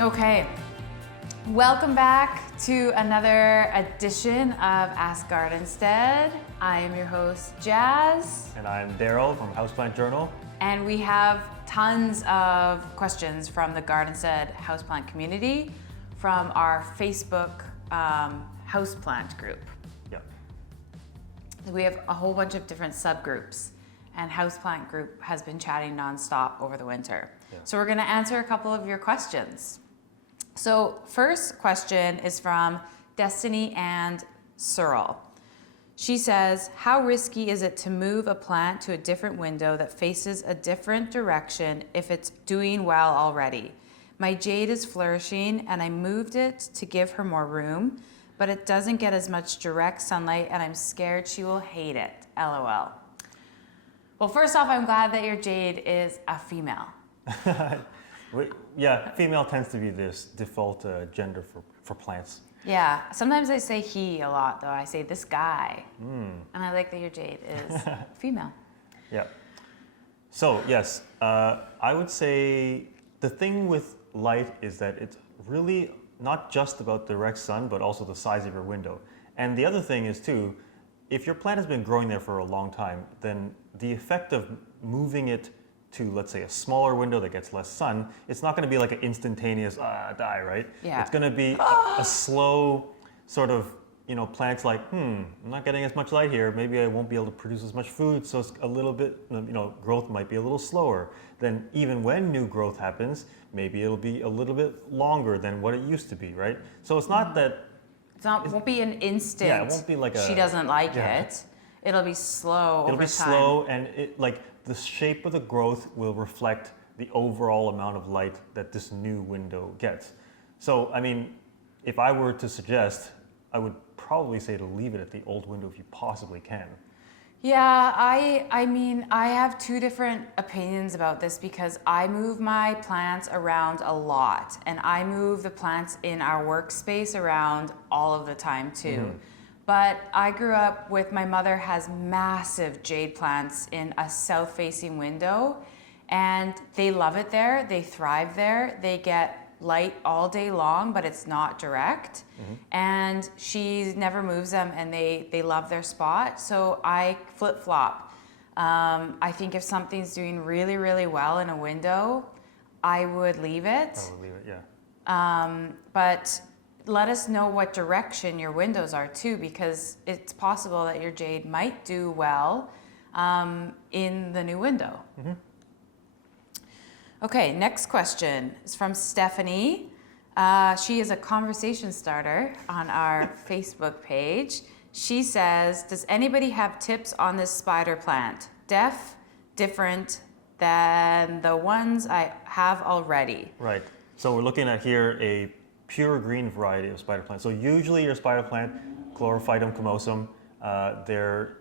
Okay, welcome back to another edition of Ask Gardenstead. I am your host, Jazz. And I'm Daryl from Houseplant Journal. And we have tons of questions from the Gardenstead houseplant community from our Facebook houseplant group. Yep. We have a whole bunch of different subgroups, and houseplant group has been chatting nonstop over the winter. Yeah. So we're gonna answer a couple of your questions. So first question is from Destiny and Searle. She says, how risky is it to move a plant to a different window that faces a different direction if it's doing well already? My jade is flourishing and I moved it to give her more room, but it doesn't get as much direct sunlight and I'm scared she will hate it, LOL. Well, first off, I'm glad that your jade is a female. Yeah, female tends to be this default gender for plants. Yeah, sometimes I say he a lot though. I say this guy. And I like that your jade is female. Yeah. So yes, I would say the thing with light is that it's really not just about direct sun, but also the size of your window. And the other thing is too, if your plant has been growing there for a long time, then the effect of moving it to, let's say, a smaller window that gets less sun, it's not going to be like an instantaneous die, right? Yeah. It's going to be a slow sort of, plants like, I'm not getting as much light here. Maybe I won't be able to produce as much food, so it's a little bit, growth might be a little slower. Then even when new growth happens, maybe it'll be a little bit longer than what it used to be, right? So it's not that It won't be an instant. Yeah, it won't be like she doesn't like it. It'll be slow over time. It'll be slow, and the shape of the growth will reflect the overall amount of light that this new window gets. So, I mean, if I were to suggest, I would probably say to leave it at the old window if you possibly can. Yeah, I mean, I have two different opinions about this because I move my plants around a lot, and I move the plants in our workspace around all of the time too. But I grew up with, my mother has massive jade plants in a south-facing window, and they love it there, they thrive there, they get light all day long, but it's not direct. And she never moves them, and they love their spot. So I flip-flop. I think if something's doing really, really well in a window, I would leave it. I would leave it, yeah. But let us know what direction your windows are too, because it's possible that your jade might do well in the new window. Okay, next question is from Stephanie. She is a conversation starter on our Facebook page. She says, does anybody have tips on this spider plant? Different than the ones I have already. Right. So we're looking at here a pure green variety of spider plant. So usually your spider plant, Chlorophytum comosum, they're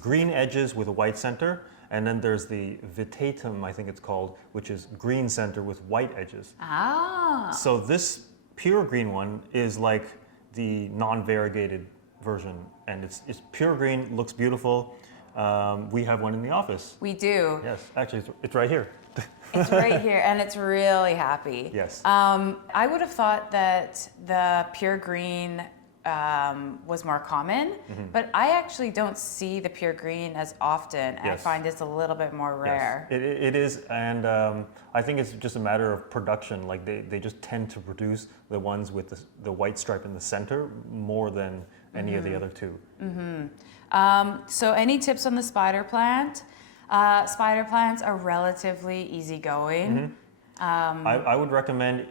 green edges with a white center. And then there's the vitatum, I think it's called, which is green center with white edges. Ah. So this pure green one is like the non-variegated version, and it's pure green, looks beautiful. We have one in the office. We do. Yes, actually, it's right here. It's right here, and it's really happy. Yes. I would have thought that the pure green was more common, but I actually don't see the pure green as often. Yes. I find it's a little bit more rare. Yes, it is, and I think it's just a matter of production. Like they just tend to produce the ones with the white stripe in the center more than any of the other two. So any tips on the spider plant? Spider plants are relatively easygoing. I would recommend,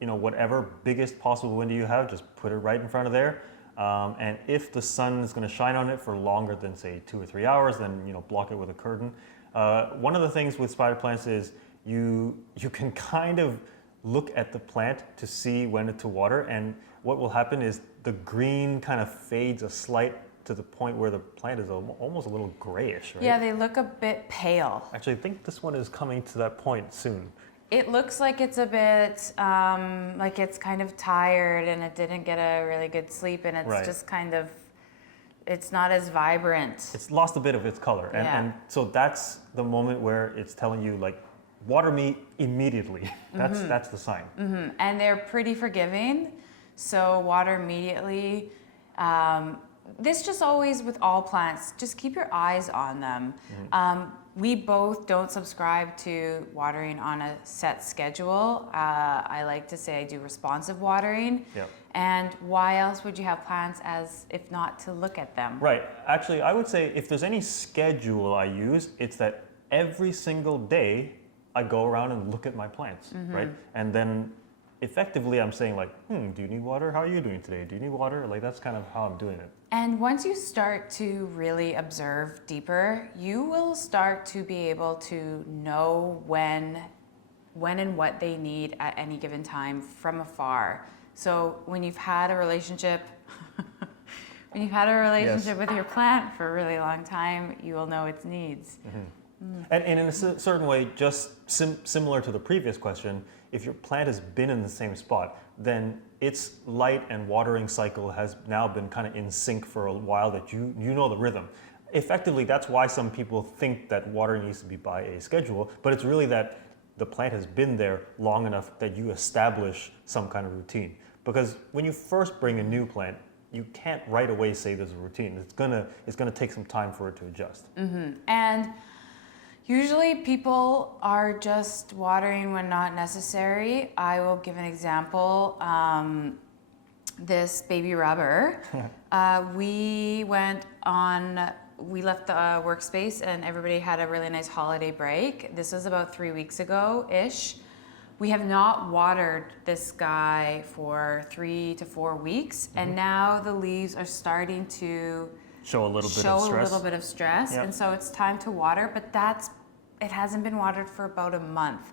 whatever biggest possible window you have, just put it right in front of there. And if the sun is going to shine on it for longer than, say, 2 or 3 hours, then block it with a curtain. One of the things with spider plants is you can kind of look at the plant to see when to water, and what will happen is the green kind of fades a slight to the point where the plant is almost a little grayish, right? Yeah, they look a bit pale. Actually, I think this one is coming to that point soon. It looks like it's a bit, like it's kind of tired and it didn't get a really good sleep, and it's just kind of, it's not as vibrant. It's lost a bit of its color. And so that's the moment where it's telling you, like, water me immediately. That's the sign. And they're pretty forgiving, so water immediately. This just always with all plants, just keep your eyes on them. We both don't subscribe to watering on a set schedule. I like to say I do responsive watering. Yep. And why else would you have plants as if not to look at them? Right. Actually, I would say if there's any schedule I use, it's that every single day I go around and look at my plants, right? And then effectively I'm saying like, do you need water? How are you doing today? Do you need water? Like that's kind of how I'm doing it. And once you start to really observe deeper, you will start to be able to know when and what they need at any given time from afar. So when you've had a relationship, Yes. with your plant for a really long time, you will know its needs. And in a certain way, just similar to the previous question, if your plant has been in the same spot, then its light and watering cycle has now been kind of in sync for a while that you know the rhythm. Effectively, that's why some people think that watering needs to be by a schedule, but it's really that the plant has been there long enough that you establish some kind of routine. Because when you first bring a new plant, you can't right away say there's a routine. It's gonna take some time for it to adjust. And usually people are just watering when not necessary. I will give an example. This baby rubber, we left the workspace and everybody had a really nice holiday break. This was about 3 weeks ago-ish. We have not watered this guy for 3 to 4 weeks, and now the leaves are starting to Show a little bit of stress. Yep. And so it's time to water, but it hasn't been watered for about a month.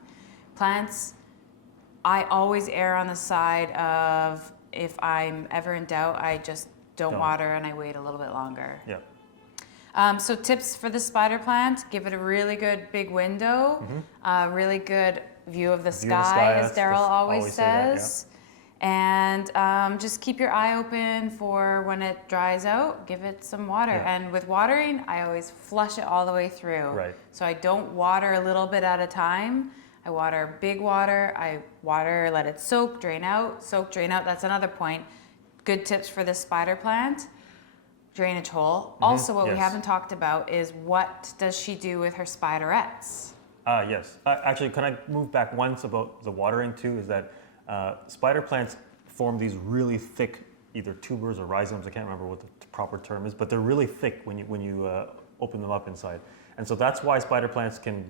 Plants, I always err on the side of if I'm ever in doubt, I just don't water and I wait a little bit longer. Yeah. So tips for the spider plant, give it a really good big window, really good view of the sky, as Daryl always says. And just keep your eye open for when it dries out, give it some water. Yeah. And with watering, I always flush it all the way through. Right. So I don't water a little bit at a time. I water big water, I water, let it soak, drain out, that's another point. Good tips for this spider plant, drainage hole. Also what we haven't talked about is what does she do with her spiderettes? Yes. Actually, can I move back once about the watering too? Is that spider plants form these really thick, either tubers or rhizomes. I can't remember what the proper term is, but they're really thick when you open them up inside. And so that's why spider plants can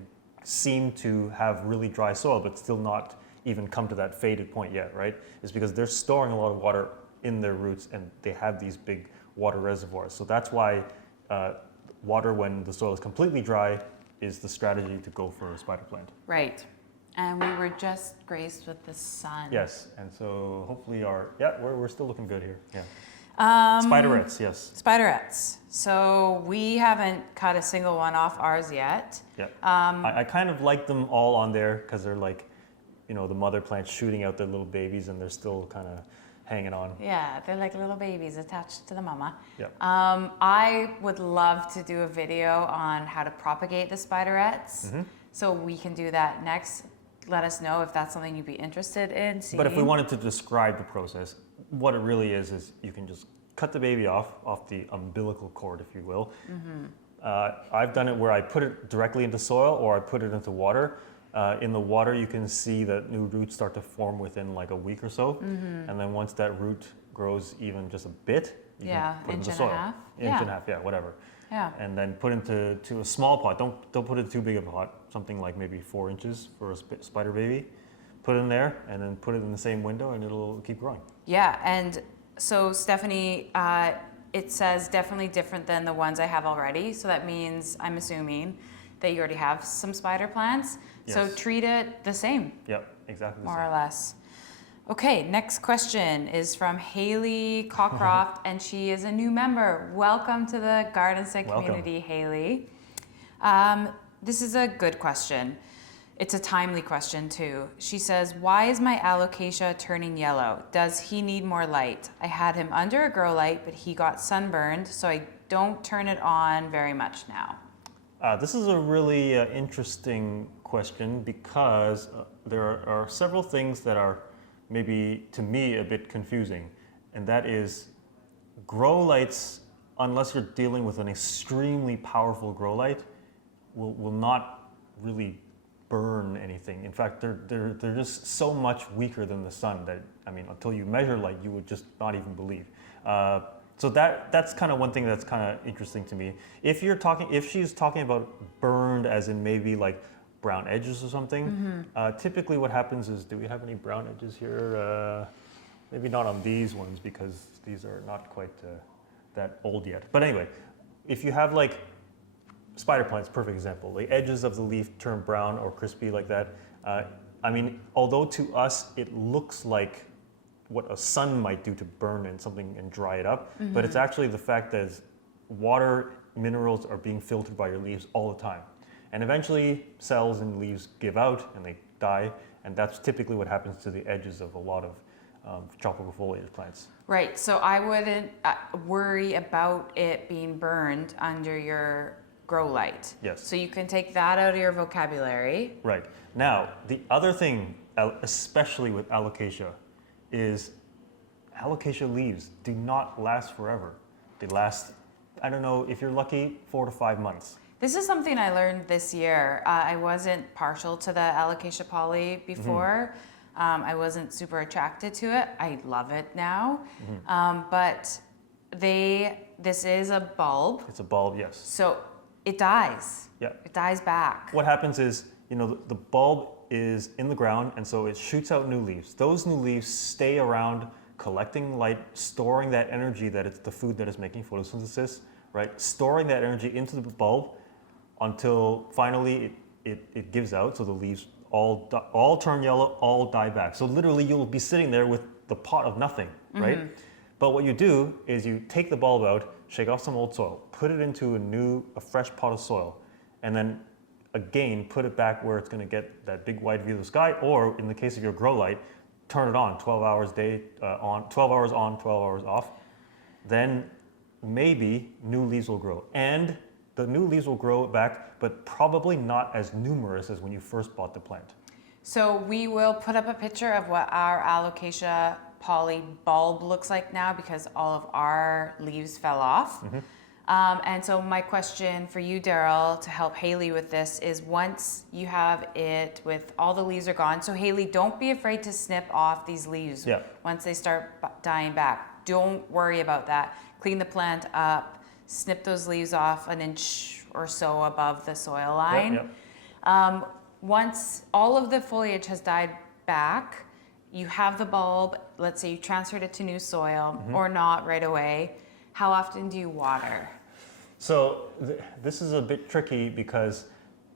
seem to have really dry soil, but still not even come to that faded point yet, right? It's because they're storing a lot of water in their roots and they have these big water reservoirs. So that's why water when the soil is completely dry is the strategy to go for a spider plant. Right. And we were just graced with the sun. Yes, and so hopefully we're still looking good here. Yeah. Spiderettes, yes. Spiderettes. So we haven't cut a single one off ours yet. Yeah. I kind of like them all on there because they're like, the mother plants shooting out their little babies and they're still kind of hanging on. Yeah, they're like little babies attached to the mama. Yeah. I would love to do a video on how to propagate the spiderettes. So we can do that next. Let us know if that's something you'd be interested in seeing. But if we wanted to describe the process, what it really is you can just cut the baby off the umbilical cord, if you will. I've done it where I put it directly into soil or I put it into water. In the water, you can see that new roots start to form within like a week or so. And then once that root grows even just a bit, you can put it into soil. Inch and a half, yeah, whatever. Yeah. And then put into a small pot. Don't put it too big of a pot. Something like maybe 4 inches for a spider baby. Put it in there and then put it in the same window and it'll keep growing. Yeah, and so Stephanie, it says definitely different than the ones I have already. So that means, I'm assuming, that you already have some spider plants. Yes. So treat it the same. Yep, exactly the more same. or less. Okay, next question is from Haley Cockcroft, and she is a new member. Welcome to the Gardenstead community, Haley. This is a good question. It's a timely question too. She says, why is my Alocasia turning yellow? Does he need more light? I had him under a grow light, but he got sunburned, so I don't turn it on very much now. This is a really interesting question because there are several things that are maybe to me a bit confusing, and that is grow lights, unless you're dealing with an extremely powerful grow light, will not really burn anything. In fact, they're just so much weaker than the sun that, I mean, until you measure light, you would just not even believe. So that's kind of one thing that's kind of interesting to me. If she's talking about burned as in maybe like brown edges or something, typically what happens is, do we have any brown edges here? Maybe not on these ones because these are not quite that old yet. But anyway, if you have like spider plants, perfect example, the edges of the leaf turn brown or crispy like that. I mean, although to us it looks like what a sun might do to burn and something and dry it up, but it's actually the fact that water minerals are being filtered by your leaves all the time. And eventually cells in leaves give out and they die, and that's typically what happens to the edges of a lot of tropical foliage plants. Right, so I wouldn't worry about it being burned under your grow light. Yes. So you can take that out of your vocabulary. Right. Now, the other thing, especially with alocasia, is alocasia leaves do not last forever. They last, I don't know, if you're lucky, 4 to 5 months. This is something I learned this year. I wasn't partial to the alocasia poly before. I wasn't super attracted to it. I love it now. But this is a bulb. It's a bulb, yes. So it dies. Yeah. It dies back. What happens is, you know, the bulb is in the ground, and so it shoots out new leaves. Those new leaves stay around collecting light, storing that energy that it's the food that is making photosynthesis, right? Storing that energy into the bulb until finally it gives out, so the leaves all turn yellow, all die back. So literally you'll be sitting there with the pot of nothing, right? But what you do is you take the bulb out, shake off some old soil, put it into a fresh pot of soil, and then again, put it back where it's going to get that big wide view of the sky, or in the case of your grow light, turn it on 12 hours on, 12 hours on, 12 hours off. Then maybe new leaves will grow. And the new leaves will grow back, but probably not as numerous as when you first bought the plant. So we will put up a picture of what our alocasia poly bulb looks like now because all of our leaves fell off. And so my question for you, Daryl, to help Haley with this is once you have it with all the leaves are gone, so Haley, don't be afraid to snip off these leaves once they start dying back. Don't worry about that. Clean the plant up, snip those leaves off an inch or so above the soil line. Once all of the foliage has died back, you have the bulb, let's say you transferred it to new soil or not right away. How often do you water? So this is a bit tricky because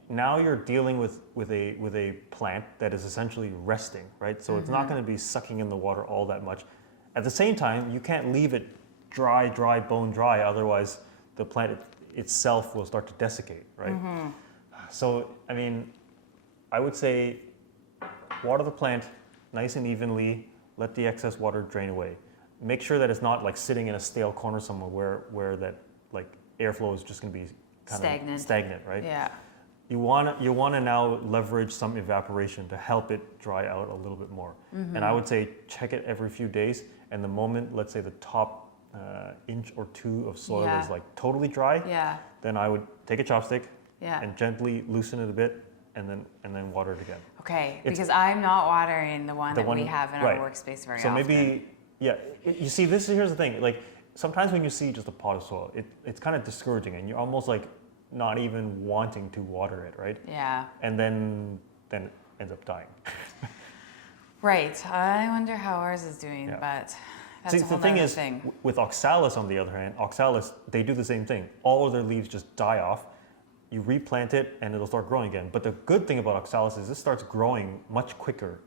now you're dealing with a plant that is essentially resting, right? So it's not going to be sucking in the water all that much. At the same time, you can't leave it dry, bone dry, otherwise the plant itself will start to desiccate, right? So, I mean, I would say water the plant nice and evenly, let the excess water drain away. Make sure that it's not like sitting in a stale corner somewhere where that like airflow is just going to be kind of stagnant, right? Yeah. You want to now leverage some evaporation to help it dry out a little bit more. And I would say check it every few days. And the moment, let's say the top inch or two of soil is like totally dry, then I would take a chopstick and gently loosen it a bit, and then water it again. Okay, because I'm not watering the one that we have in our workspace very often. So maybe, you see, here's the thing. Like sometimes when you see just a pot of soil, it's kind of discouraging, and you're almost like not even wanting to water it, right? Yeah. And then it ends up dying. Right. I wonder how ours is doing, but that's a whole other thing. With Oxalis, on the other hand, Oxalis, they do the same thing. All of their leaves just die off. You replant it and it'll start growing again. But the good thing about Oxalis is it starts growing much quicker,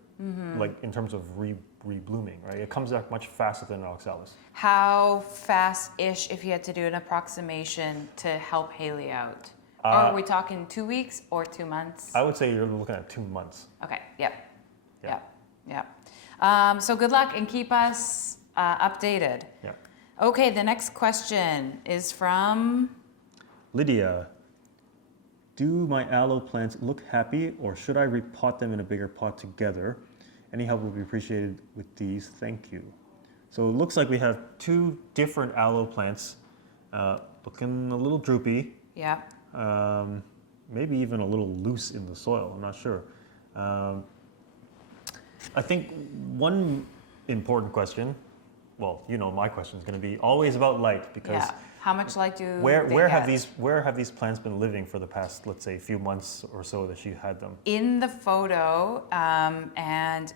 like in terms of reblooming, right? It comes back much faster than Oxalis. How fast-ish, if you had to do an approximation to help Haley out? Are we talking 2 weeks or 2 months? I would say you're looking at 2 months. Okay, yep. So good luck and keep us updated. Yeah. Okay, the next question is from Lydia. Do my aloe plants look happy, or should I repot them in a bigger pot together? Any help would be appreciated with these. Thank you. So it looks like we have two different aloe plants, looking a little droopy. Yeah. Maybe even a little loose in the soil. I'm not sure. I think one important question, well, you know, my question is going to be always about light, because how much light do where have these plants been living for the past, let's say, few months or so that you had them? In the photo, and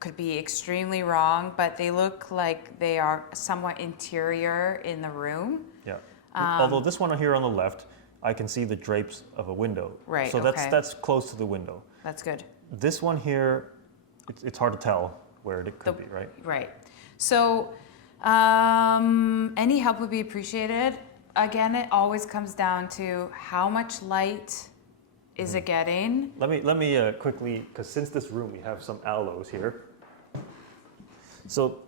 could be extremely wrong, but they look like they are somewhat interior in the room. Yeah. Although this one here on the left, I can see the drapes of a window. Right. So that's close to the window. That's good. This one here, it's hard to tell where it could be, right? Right. So any help would be appreciated. Again, it always comes down to how much light is it getting. Let me quickly, because since this room we have some aloes here. So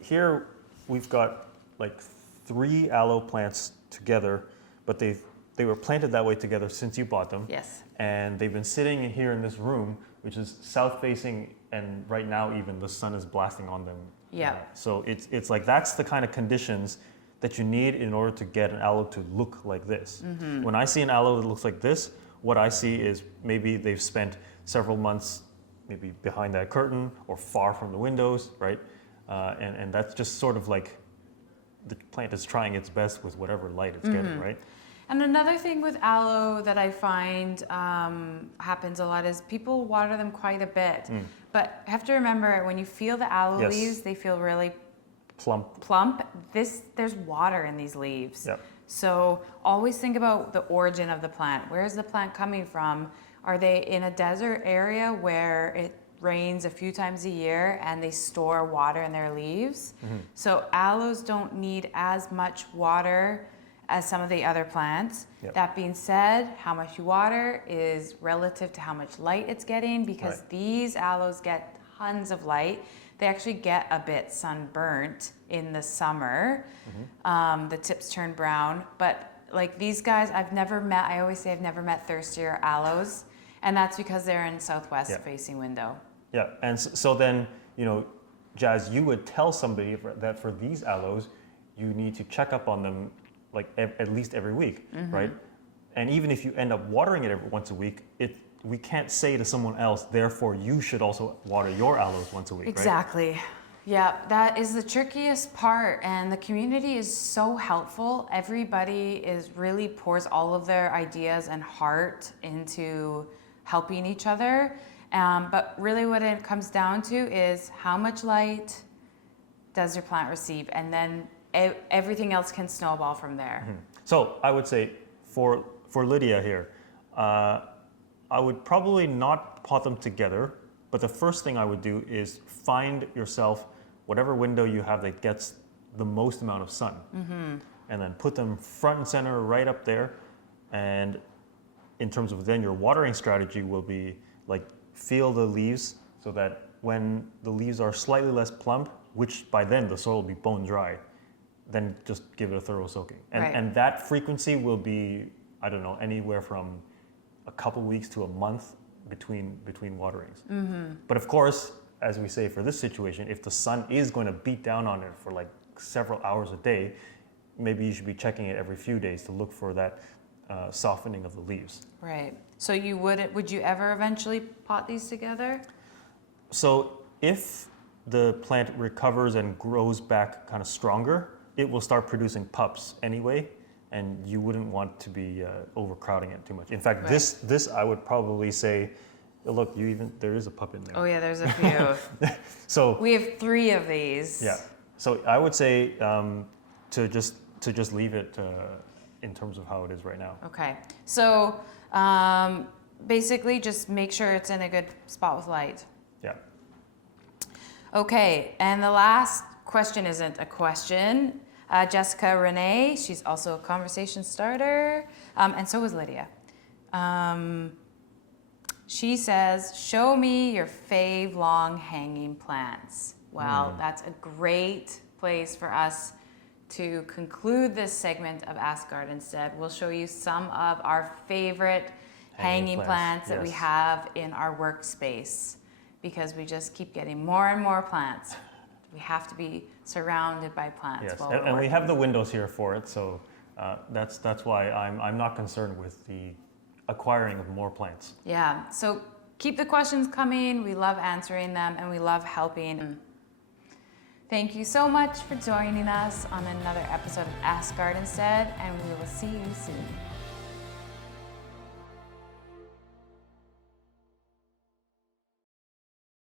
here we've got like 3 aloe plants together, but they were planted that way together since you bought them. Yes. And they've been sitting here in this room, which is south facing, and right now even the sun is blasting on them. Yeah. So it's like that's the kind of conditions that you need in order to get an aloe to look like this. Mm-hmm. When I see an aloe that looks like this, what I see is maybe they've spent several months maybe behind that curtain or far from the windows, right? And that's just sort of like the plant is trying its best with whatever light it's getting, right? And another thing with aloe that I find happens a lot is people water them quite a bit. But you have to remember, when you feel the aloe leaves, they feel really plump. There's water in these leaves. Yep. So always think about the origin of the plant. Where is the plant coming from? Are they in a desert area where it rains a few times a year and they store water in their leaves? So aloes don't need as much water as some of the other plants. Yep. That being said, how much you water is relative to how much light it's getting, because these aloes get tons of light. They actually get a bit sunburnt in the summer. The tips turn brown, but like these guys, I always say I've never met thirstier aloes, and that's because they're in southwest facing window. Yeah, and so then, you know, Jazz, you would tell somebody that for these aloes, you need to check up on them like at least every week, right? And even if you end up watering it once a week, we can't say to someone else, therefore you should also water your aloes once a week, Exactly. Right? Yeah, that is the trickiest part, and the community is so helpful. Everybody really pours all of their ideas and heart into helping each other. But really what it comes down to is how much light does your plant receive, and then everything else can snowball from there. So I would say for Lydia here, I would probably not pot them together, but the first thing I would do is find yourself whatever window you have that gets the most amount of sun, and then put them front and center right up there. And in terms of then your watering strategy will be like feel the leaves, so that when the leaves are slightly less plump, which by then the soil will be bone dry, then just give it a thorough soaking. And that frequency will be, I don't know, anywhere from a couple weeks to a month between waterings. But of course, as we say for this situation, if the sun is going to beat down on it for like several hours a day, maybe you should be checking it every few days to look for that softening of the leaves. Right. So would you ever eventually pot these together? So if the plant recovers and grows back kind of stronger, it will start producing pups anyway, and you wouldn't want to be overcrowding it too much. In fact, this I would probably say, look, there is a pup in there. Oh yeah, there's a few. So we have 3 of these. Yeah. So I would say to just leave it in terms of how it is right now. Okay. So basically, just make sure it's in a good spot with light. Yeah. Okay, and the last question isn't a question. Jessica Renee, she's also a conversation starter, and so is Lydia. She says, show me your fave long hanging plants. Well, that's a great place for us to conclude this segment of Ask Gardenstead, we'll show you some of our favorite hanging plants that we yes. have in our workspace, because we just keep getting more and more plants. We have to be surrounded by plants. Yes, while we're and we working. have the windows here for it, so that's why I'm not concerned with the acquiring of more plants. Yeah, so keep the questions coming. We love answering them and we love helping. Thank you so much for joining us on another episode of Ask Gardenstead, and we will see you soon.